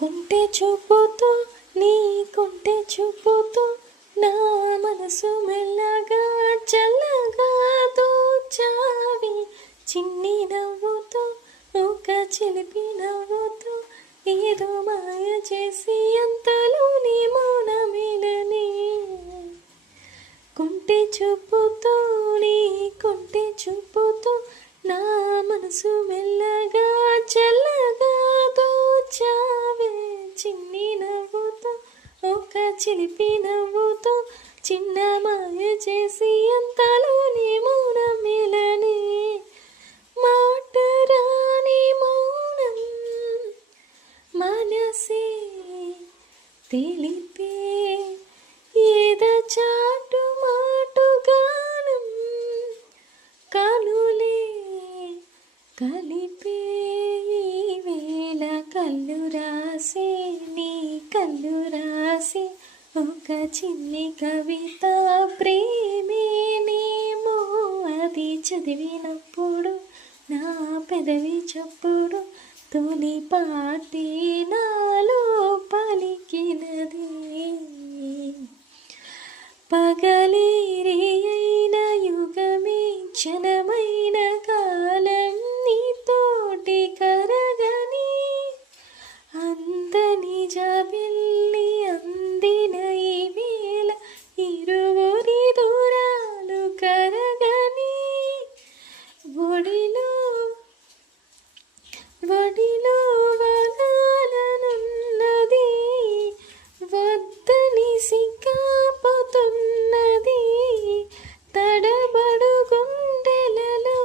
కొంటె చూపుతో నీ కొంటె చూపుతో నా మనసు మెల్లగా చల్లగా దోచావి. చిన్ని నవ్వుతో ఒక చిలిపి నవ్వుతో ఏదో మాయ చేసి అంతలో నీ మౌనమేలని. కొంటె చూపుతో నీ కొంటె చూపుతో నా మనసు మెల్లగా చల్లగా దోచావే. చిన్ని నవ్వుతో ఒక చిలిపి నవ్వుతో చిన్న మాయ చేసి అంతలో నీ మౌనమేలని. మాట రాని మౌనం మనసే తెలిపే ఏద చాటు మాటు గానం కనులే కలిపే ఈ వేళ కళ్ళు రాసే నీ కళ్ళు రాసే ఒక చిన్ని కవిత ప్రేమేనేమో. అది చదివినప్పుడు నా పెదవి చప్పుడు తొలి పాటి నాలో పలికినది. పగలేరైన యుగమే క్షణమైన కాలం నీతోటి కరగని అందని జాబిల్లి అందిన ఈ వేళ ఇరువురి దూరాలు కరగని. ఒడిలో వడిలో వలాలనున్నది వద్దని సిగ్గాపోతున్నది. తడబడు గుండెలలో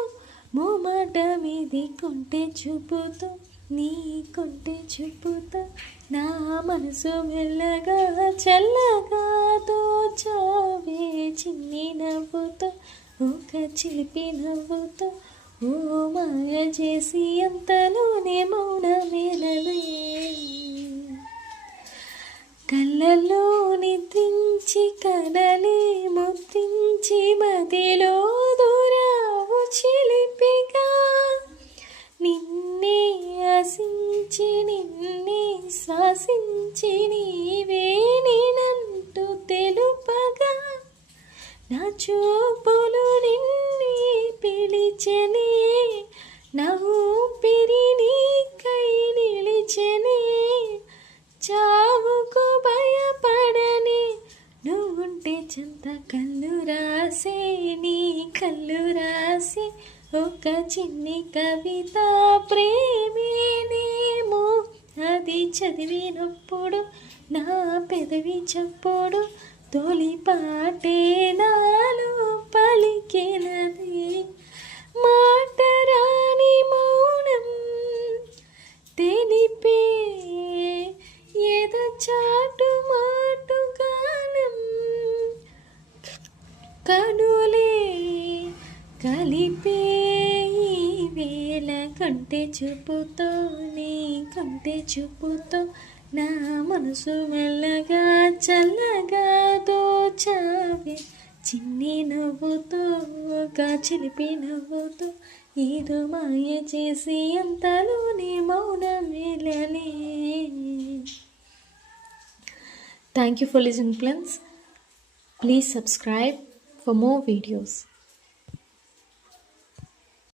మొమటమిది కొంటె చూపుతో నీ కొంటె చూపుతో నా మనసు మెల్లగా చల్లగా దోచావే. చిన్ని నవ్వుతో ఒక చిలిపి నవ్వుతో ఓ మాయ చేసి అంతలోనే మౌనమేలనే. కళ్ళల్లో నిద్రించి కలలే ముద్రించి మదిలో దూరావు చిలిపిగా. నిన్నే ఆశించి నిన్నే శ్వాసించి నీవే నేనంటూ తెలుపగా నా చూపులు నిన్నే పిలిచెనే నా ఊపిరి నీకై నిలిచెనే. చావుకు భయపడని నువ్వుంటే చెంత కళ్ళు రాసే నీ కళ్ళు రాసే ఒక చిన్ని కవిత ప్రేమేనేమో. అది చదివినప్పుడు నా పెదవి చప్పుడు తొలి పాటే నాలో పలికినది. మాట రాని మౌనం తెలిపే ఏద చాటు మాటు గానం కనులే కలిపే ఈ వేళ కంటె చూపుతో నీ కంటె చూపుతో నా మనసు మెల్లగా చల్లగా దోచావే. చిన్ని నవ్వుతో ఒక చిలిపి నవ్వుతో ఏదో మాయ చేసి అంతలోనే మౌనమేలనే. Thank you for listening, friends. Please subscribe for more videos.